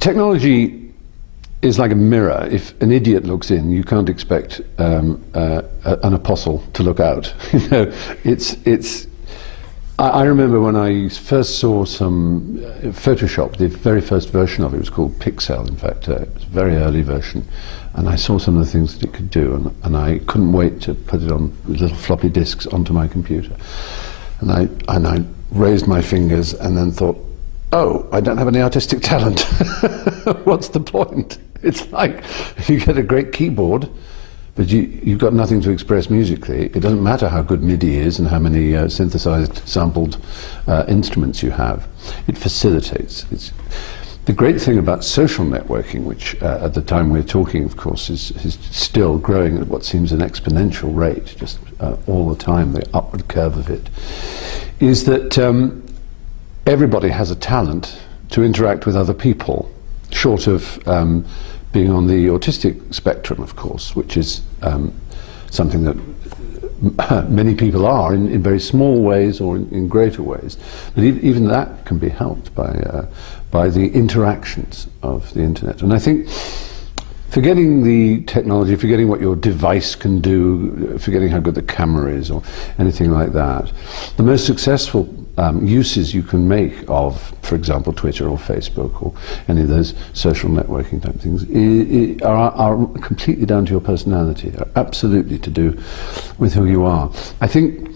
technology is like a mirror. If an idiot looks in, you can't expect an apostle to look out. You know, I remember when I first saw some Photoshop, the very first version of it was called Pixel, in fact. It was a very early version. And I saw some of the things that it could do, and I couldn't wait to put it on little floppy disks onto my computer. And I raised my fingers and then thought, oh, I don't have any artistic talent. What's the point? It's like you get a great keyboard, but you've got nothing to express musically. It doesn't matter how good MIDI is and how many synthesized, sampled instruments you have. It facilitates. The great thing about social networking, which at the time we're talking, of course, is still growing at what seems an exponential rate, just all the time, the upward curve of it, is that everybody has a talent to interact with other people, short of being on the autistic spectrum, of course, which is something that many people are in very small ways or in greater ways. But even that can be helped by the interactions of the internet. And I think forgetting the technology, forgetting what your device can do, forgetting how good the camera is or anything like that, the most successful uses you can make of, for example, Twitter or Facebook or any of those social networking type things are completely down to your personality, are absolutely to do with who you are. I think,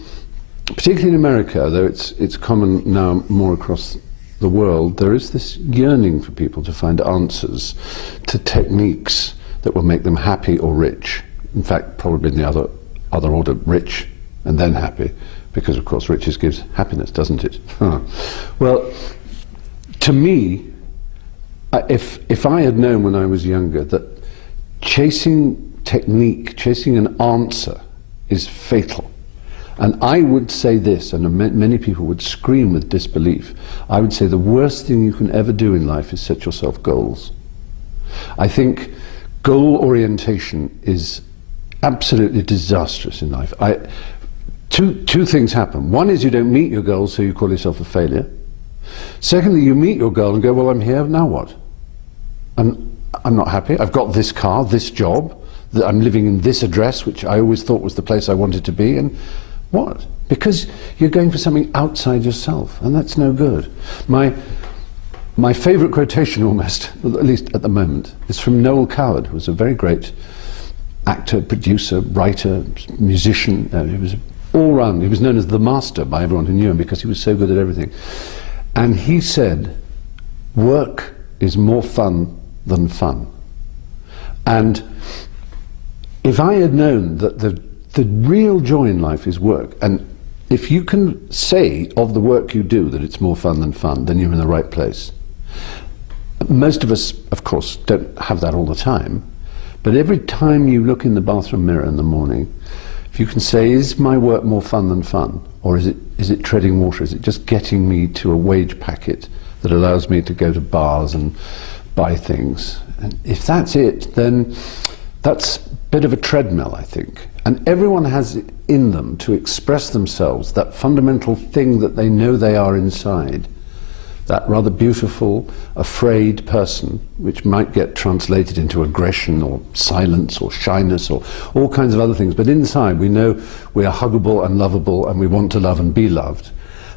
particularly in America, though it's common now more across the world, there is this yearning for people to find answers to techniques that will make them happy or rich. In fact, probably in the other order, rich and then happy, because of course riches gives happiness, doesn't it? Well, to me, if I had known when I was younger that chasing technique, chasing an answer is fatal, and I would say this, and many people would scream with disbelief, I would say the worst thing you can ever do in life is set yourself goals. I think goal orientation is absolutely disastrous in life. Two things happen. One is you don't meet your goals, so you call yourself a failure. Secondly, you meet your goal and go, well, I'm here, now what? I'm not happy, I've got this car, this job, I'm living in this address, which I always thought was the place I wanted to be, and what? Because you're going for something outside yourself, and that's no good. My favourite quotation almost, at least at the moment, is from Noel Coward, who was a very great actor, producer, writer, musician. He was all round. He was known as the master by everyone who knew him because he was so good at everything. And he said, work is more fun than fun. And if I had known that the real joy in life is work, and if you can say of the work you do that it's more fun than fun, then you're in the right place. Most of us, of course, don't have that all the time, but every time you look in the bathroom mirror in the morning, if you can say, is my work more fun than fun, or is it treading water, is it just getting me to a wage packet that allows me to go to bars and buy things? And if that's it, then that's a bit of a treadmill, I think. And everyone has it in them to express themselves, that fundamental thing that they know they are inside, that rather beautiful, afraid person, which might get translated into aggression or silence or shyness or all kinds of other things. But inside we know we are huggable and lovable and we want to love and be loved.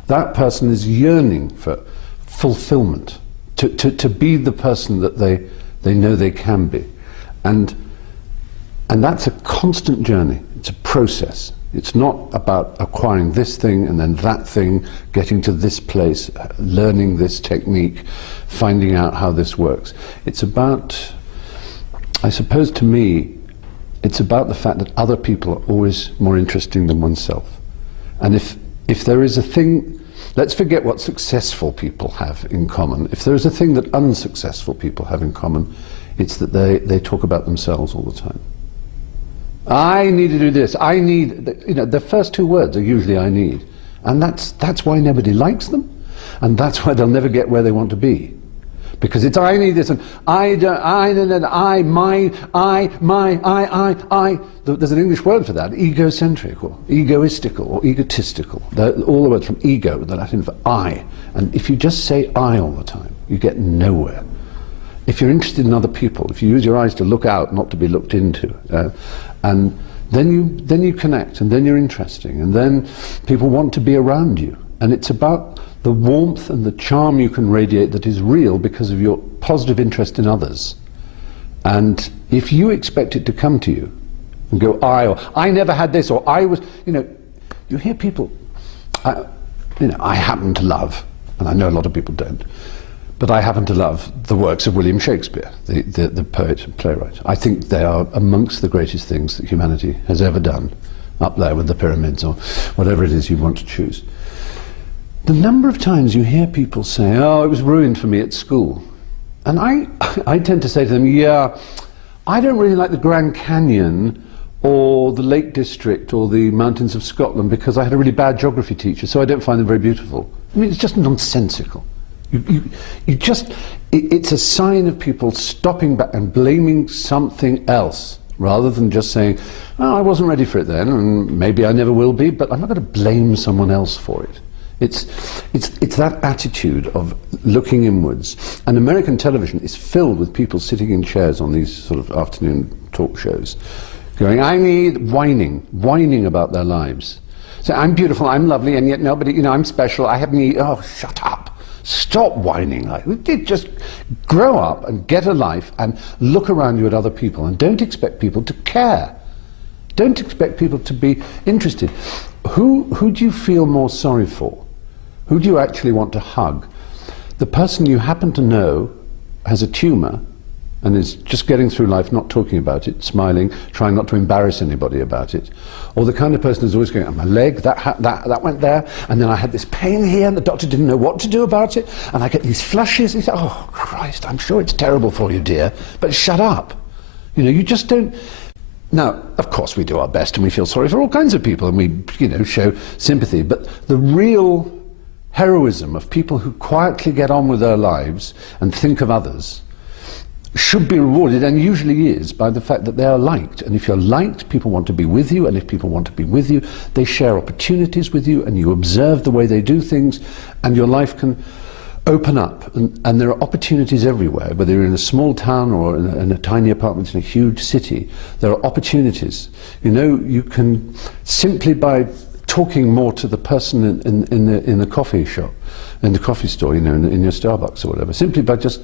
That person is yearning for fulfillment, to be the person that they know they can be. And that's a constant journey. It's a process. It's not about acquiring this thing and then that thing, getting to this place, learning this technique, finding out how this works. It's about, I suppose to me, it's about the fact that other people are always more interesting than oneself. And if there is a thing, let's forget what successful people have in common. If there is a thing that unsuccessful people have in common, it's that they talk about themselves all the time. I need to do this, I need, the first two words are usually I need. And that's why nobody likes them, and that's why they'll never get where they want to be. Because it's I need this, and I don't, I, my, I. There's an English word for that, egocentric, or egoistical, or egotistical. All the words from ego, the Latin for I. And if you just say I all the time, you get nowhere. if you're interested in other people, if you use your eyes to look out, not to be looked into, and then you connect, and then you're interesting, and then people want to be around you. And it's about the warmth and the charm you can radiate that is real because of your positive interest in others. And if you expect it to come to you and go, I never had this, or I was, you hear people, I happen to love, and I know a lot of people don't, but I happen to love the works of William Shakespeare, the poet and playwright. I think they are amongst the greatest things that humanity has ever done, up there with the pyramids or whatever it is you want to choose. The number of times you hear people say, oh, it was ruined for me at school. And I tend to say to them, yeah, I don't really like the Grand Canyon or the Lake District or the mountains of Scotland because I had a really bad geography teacher, so I don't find them very beautiful. I mean, it's just nonsensical. It's a sign of people stopping back and blaming something else, rather than just saying, oh, I wasn't ready for it then, and maybe I never will be, but I'm not going to blame someone else for it. It's that attitude of looking inwards. And American television is filled with people sitting in chairs on these sort of afternoon talk shows, going, I need whining about their lives. So I'm beautiful, I'm lovely, and yet nobody, I'm special, I have me, oh, shut up. Stop whining. Just grow up and get a life and look around you at other people, and don't expect people to care. Don't expect people to be interested. Who do you feel more sorry for? Who do you actually want to hug? The person you happen to know has a tumour and is just getting through life not talking about it, smiling, trying not to embarrass anybody about it, or the kind of person who's always going, oh, my leg, that went there, and then I had this pain here and the doctor didn't know what to do about it, and I get these flushes, and you say, oh Christ, I'm sure it's terrible for you, dear, but shut up. You just don't. Now, of course we do our best and we feel sorry for all kinds of people and we, show sympathy, but the real heroism of people who quietly get on with their lives and think of others should be rewarded, and usually is, by the fact that they are liked. And if you're liked, people want to be with you, and if people want to be with you, they share opportunities with you, and you observe the way they do things, and your life can open up. And there are opportunities everywhere, whether you're in a small town or in a tiny apartment in a huge city. There are opportunities. You can, simply by talking more to the person in the coffee shop, in the coffee store, in your Starbucks or whatever, simply by just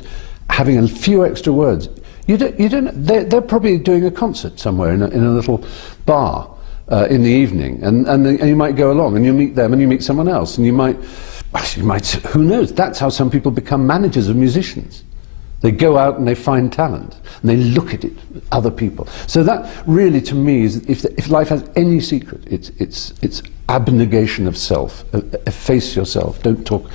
having a few extra words. They're probably doing a concert somewhere in a little bar in the evening, and you might go along and you meet them and you meet someone else, and you might, who knows, that's how some people become managers of musicians. They go out and they find talent and they look at it, other people. So that really, to me, is if life has any secret, it's abnegation of self. Efface yourself. Don't talk.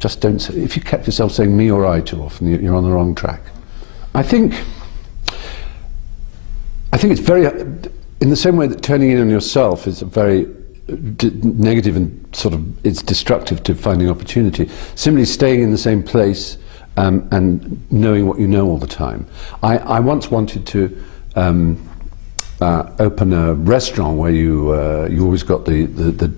Just don't say, if you kept yourself saying me or I too often, you're on the wrong track. I think it's very, in the same way that turning in on yourself is a very negative and sort of, it's destructive to finding opportunity. Simply staying in the same place and knowing what you know all the time. I once wanted to open a restaurant where you always got the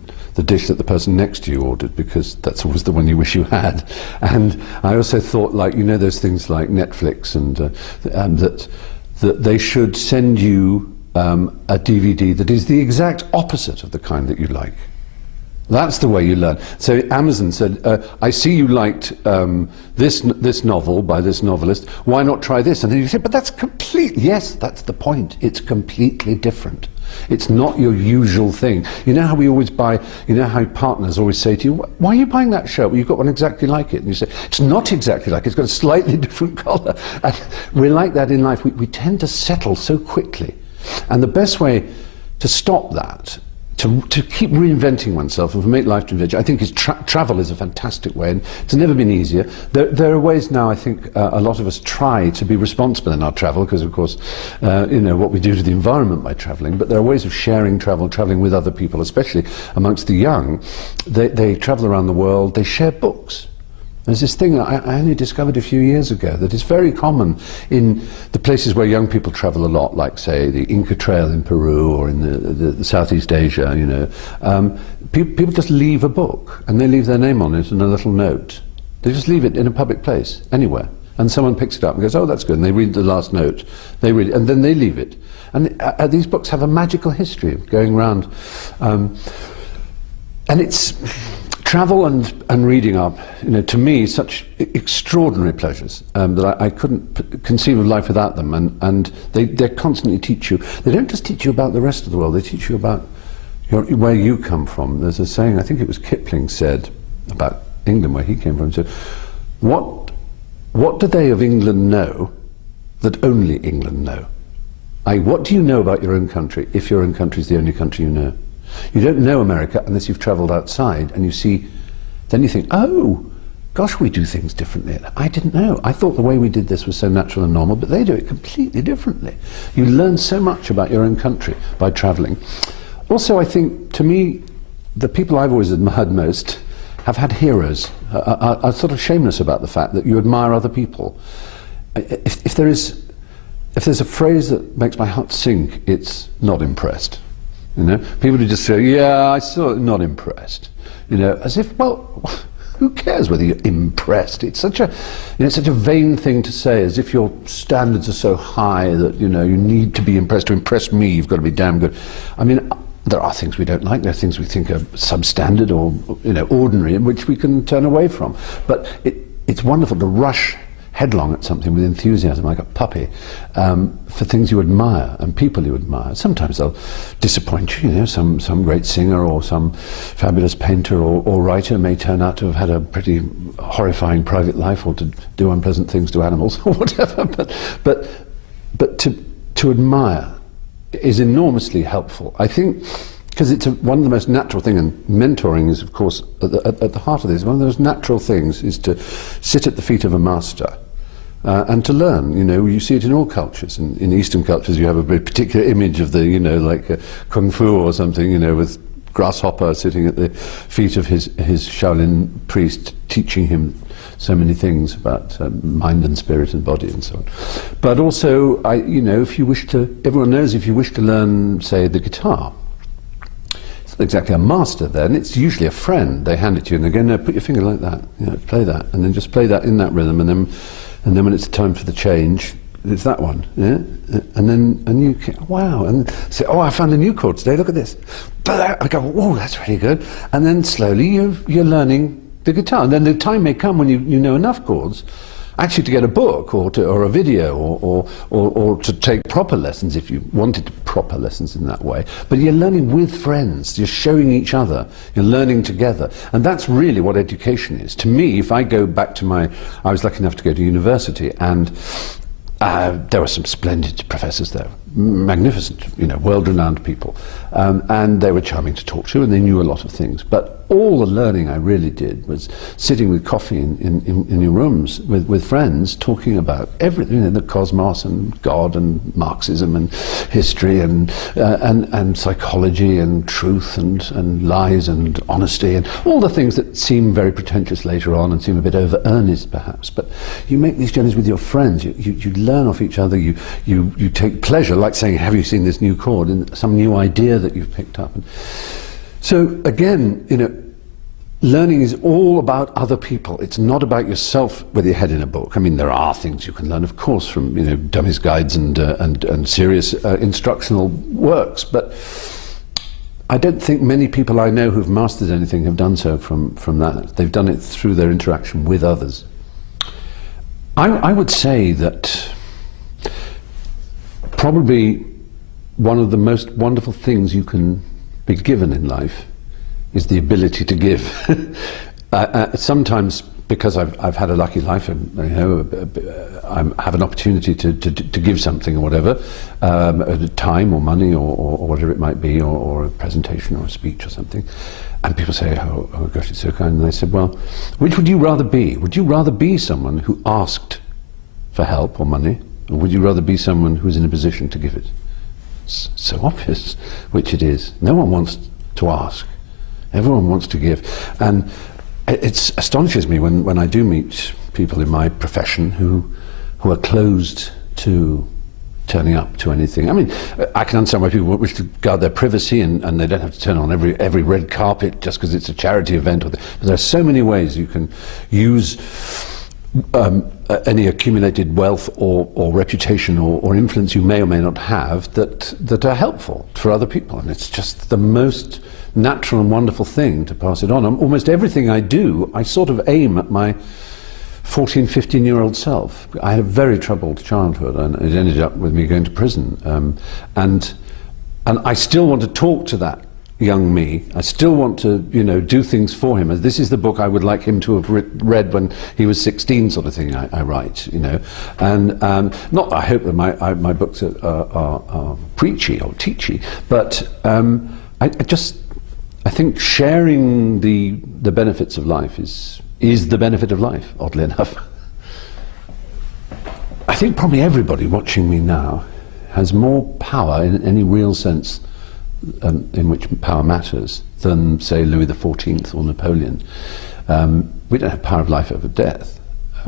dish that the person next to you ordered, because that's always the one you wish you had. And I also thought, those things like Netflix and that they should send you a DVD that is the exact opposite of the kind that you like. That's the way you learn. So Amazon said, I see you liked this novel by this novelist, why not try this? And then you say, but that's yes, that's the point. It's completely different. It's not your usual thing. You know how we always buy, how partners always say to you, why are you buying that shirt? Well, you've got one exactly like it. And you say, it's not exactly like it. It's got a slightly different collar. And we're like that in life. We tend to settle so quickly. And the best way to stop that, to keep reinventing oneself and to make life to adventure, I think travel is a fantastic way, and it's never been easier. There are ways now, I think, a lot of us try to be responsible in our travel, because of course, what we do to the environment by travelling, but there are ways of sharing travel, travelling with other people, especially amongst the young. They travel around the world, they share books. There's this thing I only discovered a few years ago that is very common in the places where young people travel a lot, like, say, the Inca Trail in Peru or in the Southeast Asia, people just leave a book and they leave their name on it and a little note. They just leave it in a public place, anywhere. and someone picks it up and goes, oh, that's good, and they read the last note, and then they leave it. And these books have a magical history of going around. And it's travel and reading are, to me, such extraordinary pleasures that I couldn't conceive of life without them. And they constantly teach you. They don't just teach you about the rest of the world, they teach you about where you come from. There's a saying, I think it was Kipling said about England, where he came from, he said, what do they of England know that only England know? What do you know about your own country if your own country is the only country you know? You don't know America unless you've travelled outside and you see, then you think, oh, gosh, we do things differently. I didn't know. I thought the way we did this was so natural and normal, but they do it completely differently. You learn so much about your own country by travelling. Also, I think, to me, the people I've always admired most have had heroes, are sort of shameless about the fact that you admire other people. If there's a phrase that makes my heart sink, it's not impressed. People who just say, yeah, I saw it, not impressed. As if, well, who cares whether you're impressed? It's such a vain thing to say, as if your standards are so high that, you need to be impressed. To impress me, you've got to be damn good. I mean, there are things we don't like, there are things we think are substandard or, ordinary, in which we can turn away from. But it's wonderful to rush headlong at something with enthusiasm, like a puppy, for things you admire and people you admire. Sometimes they'll disappoint you, some great singer or some fabulous painter or writer may turn out to have had a pretty horrifying private life, or to do unpleasant things to animals or whatever. But to admire is enormously helpful, I think, because it's one of the most natural things, and mentoring is, of course, at the heart of this. One of those natural things is to sit at the feet of a master and to learn. You see it in all cultures. In Eastern cultures, you have a very particular image of the, like Kung Fu or something, with Grasshopper sitting at the feet of his Shaolin priest, teaching him so many things about mind and spirit and body and so on. But also, if you wish to, everyone knows if you wish to learn, say, the guitar, it's not exactly a master then, it's usually a friend. They hand it to you and they go, no, put your finger like that, play that, and then just play that in that rhythm, and then when it's time for the change, it's that one, yeah? And you wow, and say, oh, I found a new chord today, look at this. I go, whoa, that's really good. And then slowly you're learning the guitar. And then the time may come when you know enough chords, actually to get a book or a video or to take proper lessons, if you wanted proper lessons in that way. But you're learning with friends, you're showing each other, you're learning together. And that's really what education is. To me, if I go back to I was lucky enough to go to university, and there were some splendid professors there, magnificent, world-renowned people, and they were charming to talk to, and they knew a lot of things. But all the learning I really did was sitting with coffee in your rooms with friends, talking about everything, the cosmos and God and Marxism and history and psychology and truth and lies and honesty and all the things that seem very pretentious later on and seem a bit over-earnest perhaps. But you make these journeys with your friends, you learn off each other, you take pleasure, like saying, have you seen this new chord, in some new idea that you've picked up. And so again, learning is all about other people. It's not about yourself with your head in a book. I mean, there are things you can learn, of course, from dummies' guides and serious instructional works, but I don't think many people I know who've mastered anything have done so from that. They've done it through their interaction with others. I would say that probably one of the most wonderful things you can be given in life is the ability to give. Sometimes, because I've had a lucky life, and I have an opportunity to give something or whatever, time or money or whatever it might be, or a presentation or a speech or something, and people say, oh gosh, it's so kind, and I said, well, which would you rather be? Would you rather be someone who asked for help or money, or would you rather be someone who's in a position to give it? It's so obvious which it is. No one wants to ask. Everyone wants to give. And it astonishes me when I do meet people in my profession who are closed to turning up to anything. I mean, I can understand why people wish to guard their privacy and they don't have to turn on every red carpet just because it's a charity event. But there are so many ways you can use any accumulated wealth or reputation or influence you may or may not have that are helpful for other people. And it's just the most natural and wonderful thing to pass it on. Almost everything I do, I sort of aim at my 14, 15-year-old self. I had a very troubled childhood, and it ended up with me going to prison. And I still want to talk to that young me. I still want to, do things for him. This is the book I would like him to have read when he was 16, sort of thing. I write, and not. I hope that my books are preachy or teachy, but I think sharing the benefits of life is the benefit of life. Oddly enough, I think probably everybody watching me now has more power in any real sense in which power matters than, say, Louis XIV or Napoleon. We don't have power of life over death,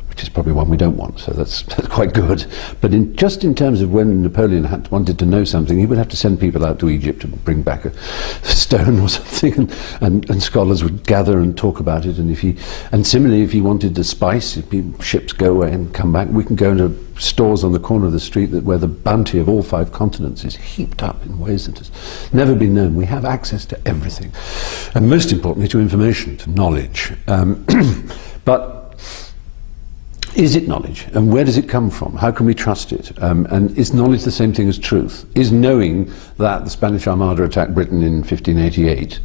which is probably one we don't want, so that's quite good. But just in terms of when Napoleon wanted to know something, he would have to send people out to Egypt to bring back a stone or something, and scholars would gather and talk about it. And similarly, if he wanted a spice, ships go away and come back. We can go into stores on the corner of the street where the bounty of all 5 continents is heaped up in ways that has never been known. We have access to everything, and most importantly to information, to knowledge. But is it knowledge, and where does it come from? How can we trust it? And is knowledge the same thing as truth? Is knowing that the Spanish Armada attacked Britain in 1588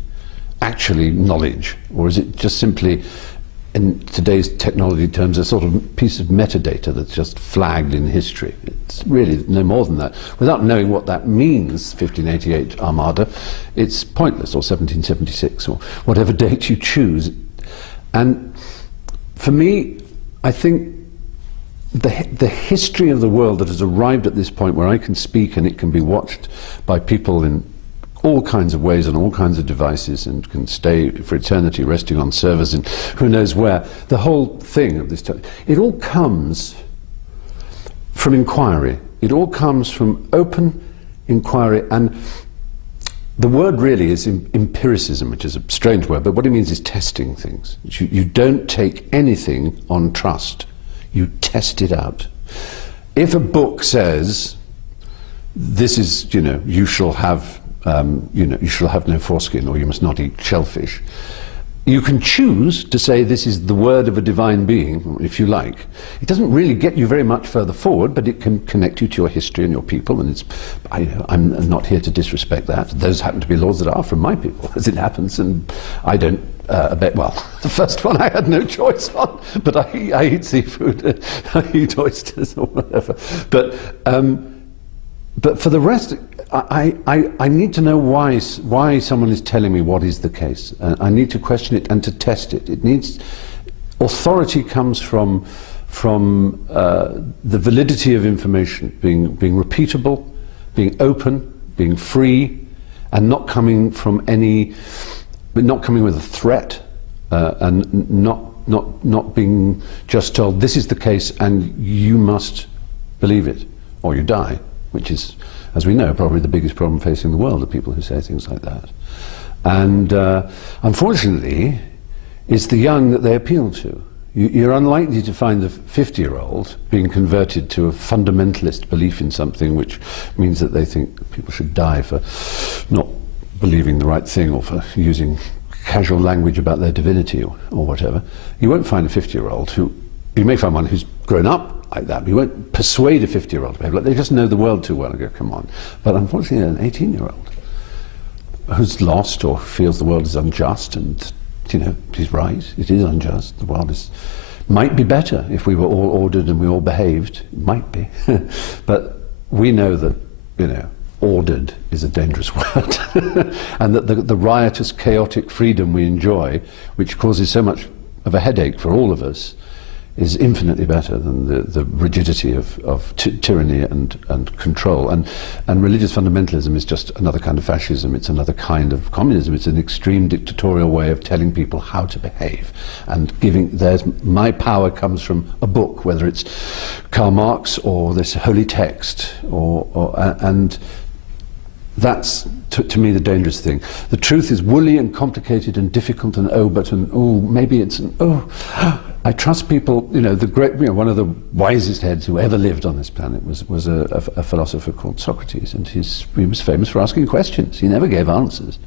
actually knowledge, or is it just simply, in today's technology terms, a sort of piece of metadata that's just flagged in history? It's really no more than that. Without knowing what that means, 1588 Armada, it's pointless, or 1776, or whatever date you choose. And for me, I think the history of the world that has arrived at this point where I can speak and it can be watched by people in all kinds of ways and all kinds of devices, and can stay for eternity resting on servers and who knows where, the whole thing of this time, it all comes from inquiry. It all comes from open inquiry. And the word really is empiricism, which is a strange word, but what it means is testing things. You don't take anything on trust. You test it out. If a book says, this is, you shall have, you shall have no foreskin, or you must not eat shellfish, you can choose to say this is the word of a divine being, if you like. It doesn't really get you very much further forward, but it can connect you to your history and your people, and I'm not here to disrespect that. Those happen to be laws that are from my people, as it happens, and I don't well, the first one I had no choice on, but I eat seafood, I eat oysters or whatever. But for the rest, I need to know why someone is telling me what is the case. I need to question it and to test it. Authority comes from the validity of information, being repeatable, being open, being free, and not coming with a threat, and not being just told this is the case and you must believe it or you die, which is, as we know, probably the biggest problem facing the world, of people who say things like that. And unfortunately, it's the young that they appeal to. You're unlikely to find a 50-year-old being converted to a fundamentalist belief in something, which means that they think people should die for not believing the right thing, or for using casual language about their divinity, or whatever. You won't find a 50-year-old you may find one who's grown up like that, but you won't persuade a 50-year-old to behave like that. They just know the world too well and go, come on. But unfortunately, an 18-year-old who's lost or feels the world is unjust, and he's right, it is unjust, the world might be better if we were all ordered and we all behaved. It might be. But we know that, ordered is a dangerous word, and that the riotous, chaotic freedom we enjoy, which causes so much of a headache for all of us, is infinitely better than the rigidity of tyranny and control. And religious fundamentalism is just another kind of fascism. It's another kind of communism. It's an extreme dictatorial way of telling people how to behave, and my power comes from a book, whether it's Karl Marx or this holy text, and That's, to me, the dangerous thing. The truth is woolly and complicated and difficult and maybe it's I trust people. You know, one of the wisest heads who ever lived on this planet was a philosopher called Socrates, and he was famous for asking questions. He never gave answers.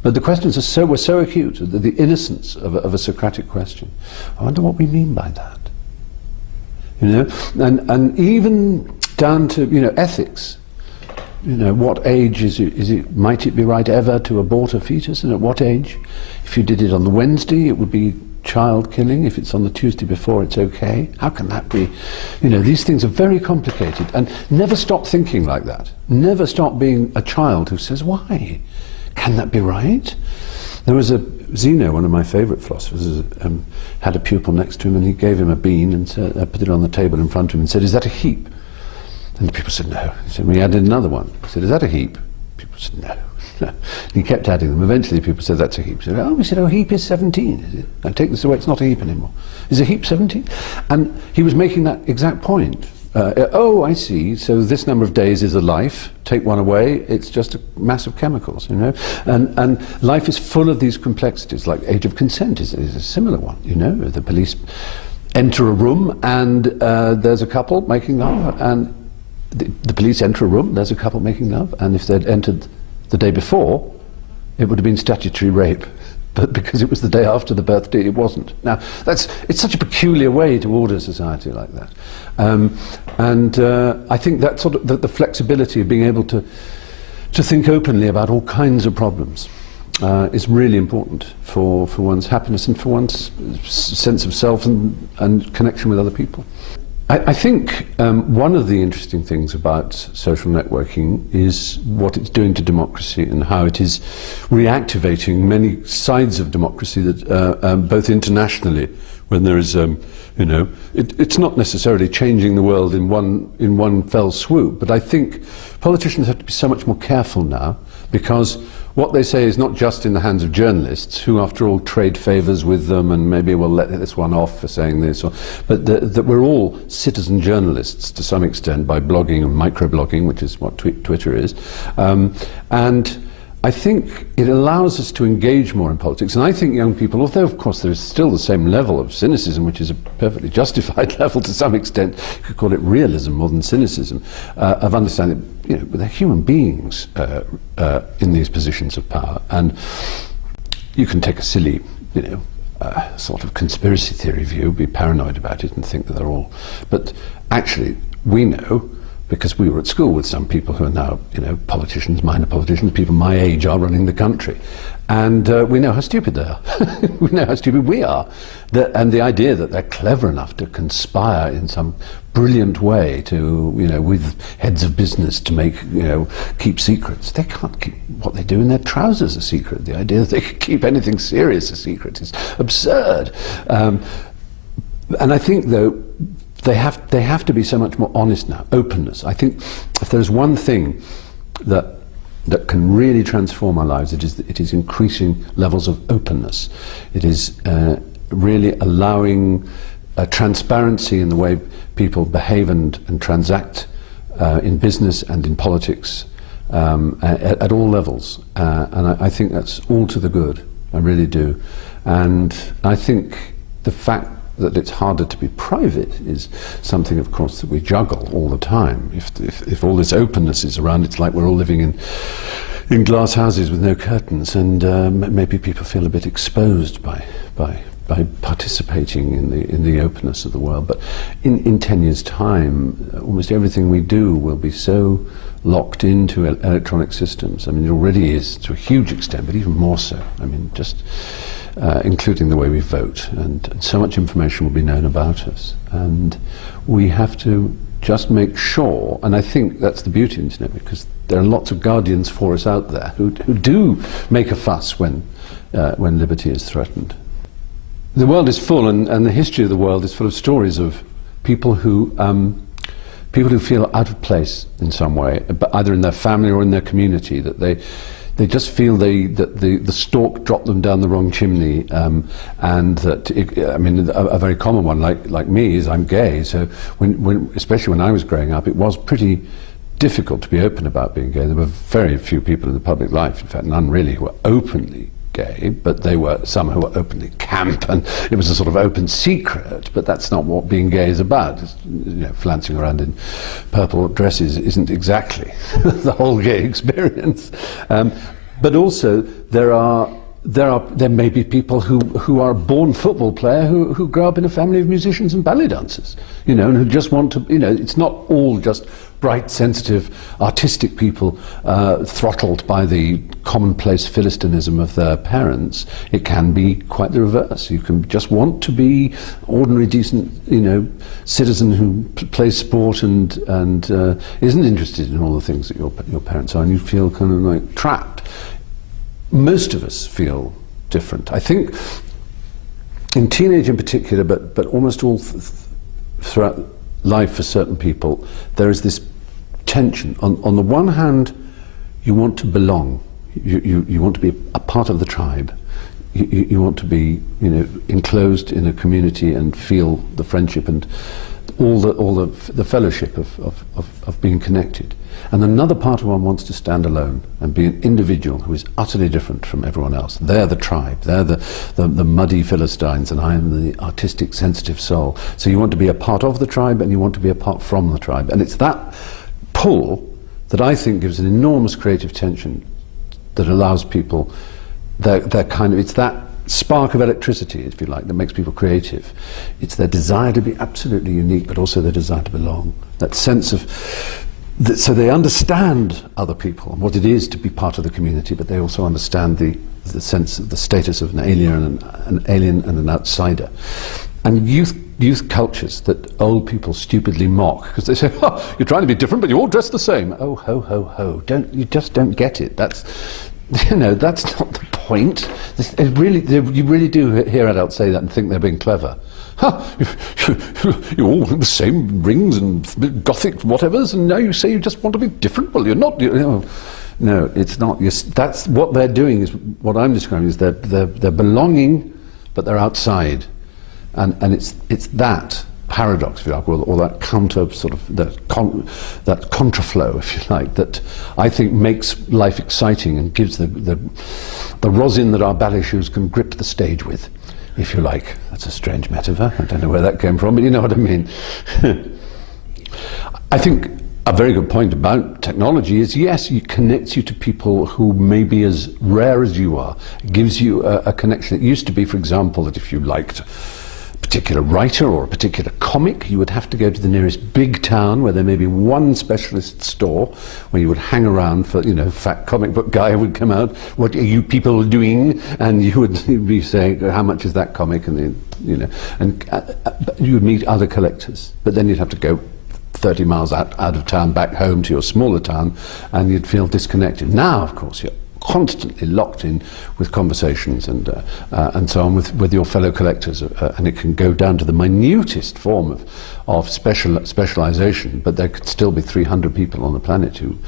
But the questions were so acute, the innocence of a Socratic question. I wonder what we mean by that. You know, and even down to, you know, ethics. You know, what age might it be right ever to abort a fetus, and at what age? If you did it on the Wednesday, it would be child killing. If it's on the Tuesday before, it's okay. How can that be? You know, these things are very complicated, and never stop thinking like that. Never stop being a child who says, why? Can that be right? There was Zeno, one of my favourite philosophers, had a pupil next to him, and he gave him a bean and put it on the table in front of him and said, is that a heap? And the people said, no. He said, we added another one. He said, is that a heap? People said, no. No. He kept adding them. Eventually people said, that's a heap. He said, oh, we said, a heap is 17. Is it? I take this away, it's not a heap anymore. Is a heap 17? And he was making that exact point. Oh, I see, so this number of days is a life. Take one away, it's just a mass of chemicals, you know. And life is full of these complexities, like age of consent is a similar one, you know. The police enter a room and there's a couple making love, and the police enter a room, there's a couple making love, and if they'd entered the day before, it would have been statutory rape. But because it was the day after the birthday, it wasn't. Now, it's such a peculiar way to order society like that. I think that sort of the flexibility of being able to think openly about all kinds of problems is really important for one's happiness and for one's sense of self and connection with other people. I think one of the interesting things about social networking is what it's doing to democracy and how it is reactivating many sides of democracy that both internationally, when there is, you know, it's not necessarily changing the world in one fell swoop, but I think politicians have to be so much more careful now, because what they say is not just in the hands of journalists, who after all trade favours with them and maybe we'll let this one off for saying this, but that we're all citizen journalists to some extent by blogging and microblogging, which is what Twitter is. And I think it allows us to engage more in politics, and I think young people, although of course there is still the same level of cynicism, which is a perfectly justified level to some extent, you could call it realism more than cynicism, of understanding that, you know, they're human beings in these positions of power, and you can take a silly, you know, sort of conspiracy theory view, be paranoid about it and think that they're all, but actually we know, because we were at school with some people who are now, you know, politicians, minor politicians, people my age are running the country. And we know how stupid they are. We know how stupid we are. And the idea that they're clever enough to conspire in some brilliant way to, you know, with heads of business to make, you know, keep secrets. They can't keep what they do in their trousers a secret. The idea that they could keep anything serious a secret is absurd. And I think, though, they have to be so much more honest now. Openness. I think if there's one thing that can really transform our lives, it is increasing levels of openness. It is really allowing transparency in the way people behave and transact in business and in politics at all levels. And I think that's all to the good. I really do. And I think the fact that it's harder to be private is something, of course, that we juggle all the time. If all this openness is around, it's like we're all living in glass houses with no curtains, and maybe people feel a bit exposed by participating in the openness of the world. But in 10 years' time, almost everything we do will be so locked into electronic systems. I mean, it already is to a huge extent, but even more so. I mean, just including the way we vote, and so much information will be known about us, and we have to just make sure, and I think that's the beauty of the internet, because there are lots of guardians for us out there who do make a fuss when liberty is threatened. The world is full, and the history of the world is full of stories of people who feel out of place in some way, but either in their family or in their community, that they just feel that the stork dropped them down the wrong chimney, and that I mean, a very common one, like me, is I'm gay. So especially when I was growing up, it was pretty difficult to be open about being gay. There were very few people in the public life, in fact none really, who were openly gay, but they were some who were openly camp, and it was a sort of open secret, but that's not what being gay is about. It's, you know, flouncing around in purple dresses isn't exactly the whole gay experience. But also there may be people who are born football player who grow up in a family of musicians and ballet dancers, you know, and who just want to, you know, it's not all just bright, sensitive, artistic people throttled by the commonplace philistinism of their parents. It can be quite the reverse. You can just want to be ordinary, decent, you know, citizen who plays sport and isn't interested in all the things that your parents are, and you feel kind of like trapped. Most of us feel different. I think in teenage in particular, but almost all throughout life for certain people, there is this tension. On the one hand, you want to belong. You want to be a part of the tribe. You want to be, you know, enclosed in a community and feel the friendship and all the fellowship of being connected. And another part of one wants to stand alone and be an individual who is utterly different from everyone else. They're the tribe, they're the muddy Philistines, and I am the artistic, sensitive soul. So you want to be a part of the tribe and you want to be apart from the tribe. And it's that pull that I think gives an enormous creative tension that allows people, it's that spark of electricity, if you like, that makes people creative. It's their desire to be absolutely unique, but also their desire to belong. That sense of, so they understand other people and what it is to be part of the community, but they also understand the sense of the status of an alien and an outsider. And youth cultures that old people stupidly mock, because they say, oh, you're trying to be different, but you all dress the same. Oh, ho, ho, ho. You just don't get it. That's, you know, that's not the point. You really do hear adults say that and think they're being clever. You all have the same rings and gothic whatevers, and now you say you just want to be different. Well, you're not. No, it's not. That's what they're doing. Is what I'm describing is they're belonging, but they're outside, and it's that paradox, if you like, or that counter sort of that contraflow, if you like, that I think makes life exciting and gives the rosin that our ballet shoes can grip the stage with, if you like. That's a strange metaphor. I don't know where that came from, but you know what I mean. I think a very good point about technology is, yes, it connects you to people who may be as rare as you are. It gives you a connection. It used to be, for example, that if you liked a particular writer or a particular comic, you would have to go to the nearest big town where there may be one specialist store where you would hang around for, you know, fat comic book guy would come out, what are you people doing? And you would be saying, how much is that comic? And then, you know, and you would meet other collectors, but then you'd have to go 30 miles out of town back home to your smaller town, and you'd feel disconnected. Now, of course, you're constantly locked in with conversations and so on with your fellow collectors, and it can go down to the minutest form of specialization, but there could still be 300 people on the planet who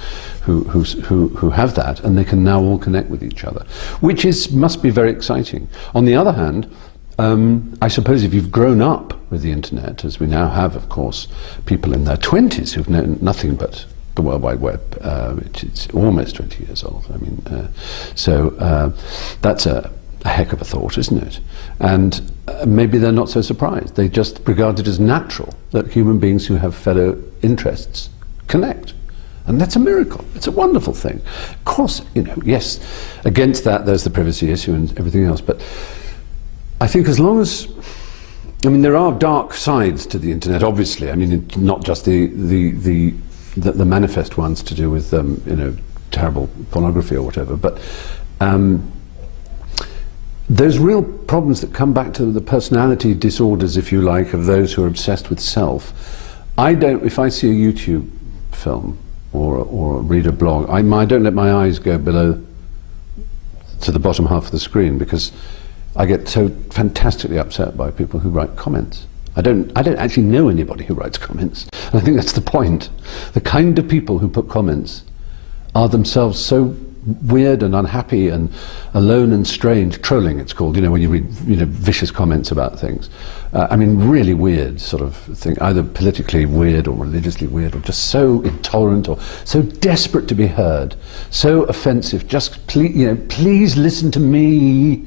have that, and they can now all connect with each other, which must be very exciting. On the other hand, I suppose if you've grown up with the internet, as we now have, of course, people in their 20s who've known nothing but the World Wide Web, it's almost 20 years old. I mean, so that's a heck of a thought, isn't it? And maybe they're not so surprised. They just regard it as natural that human beings who have fellow interests connect. And that's a miracle. It's a wonderful thing. Of course, you know, yes, against that there's the privacy issue and everything else, but I think as long as, I mean, there are dark sides to the internet, obviously. I mean, not just the manifest ones to do with you know, terrible pornography or whatever, but there's real problems that come back to the personality disorders, if you like, of those who are obsessed with self. If I see a YouTube film or read a blog, I don't let my eyes go below to the bottom half of the screen, because I get so fantastically upset by people who write comments. I don't actually know anybody who writes comments, and I think that's the point. The kind of people who put comments are themselves so weird and unhappy and alone and strange, trolling it's called, you know, when you read, you know, vicious comments about things. I mean, really weird sort of thing, either politically weird or religiously weird, or just so intolerant or so desperate to be heard, so offensive. Just please, you know, please listen to me.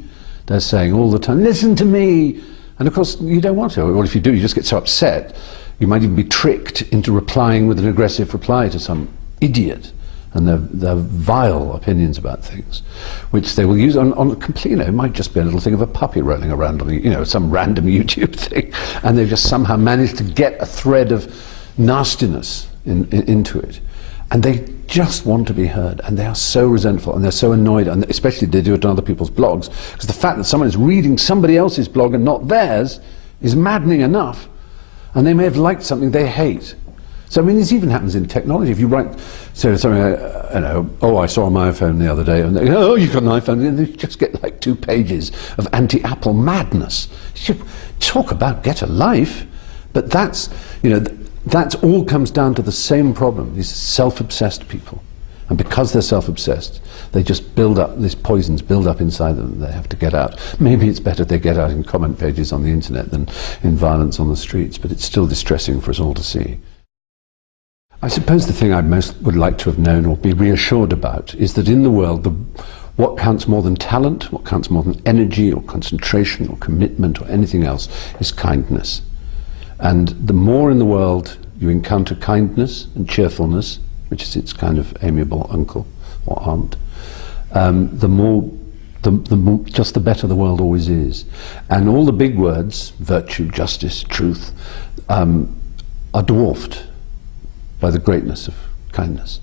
They're saying all the time, listen to me. And of course, you don't want to. Or if you do, you just get so upset. You might even be tricked into replying with an aggressive reply to some idiot and their vile opinions about things, which they will use on a complete, you know, it might just be a little thing of a puppy rolling around on, you know, some random YouTube thing, and they've just somehow managed to get a thread of nastiness into it. And they just want to be heard, and they are so resentful, and they're so annoyed, and especially they do it on other people's blogs, because the fact that someone is reading somebody else's blog and not theirs is maddening enough, and they may have liked something they hate. So, I mean, this even happens in technology. If you write, so something, you know, oh, I saw on my iPhone the other day, and they go, oh, you've got an iPhone, and you just get like 2 pages of anti-Apple madness. You talk about get a life, but that's, you know, that all comes down to the same problem, these self-obsessed people. And because they're self-obsessed, they just build up, these poisons build up inside them that they have to get out. Maybe it's better they get out in comment pages on the internet than in violence on the streets, but it's still distressing for us all to see. I suppose the thing I most would like to have known or be reassured about is that in the world, what counts more than talent, what counts more than energy or concentration or commitment or anything else is kindness. And the more in the world you encounter kindness and cheerfulness, which is its kind of amiable uncle or aunt, the more, just the better the world always is. And all the big words, virtue, justice, truth, are dwarfed by the greatness of kindness.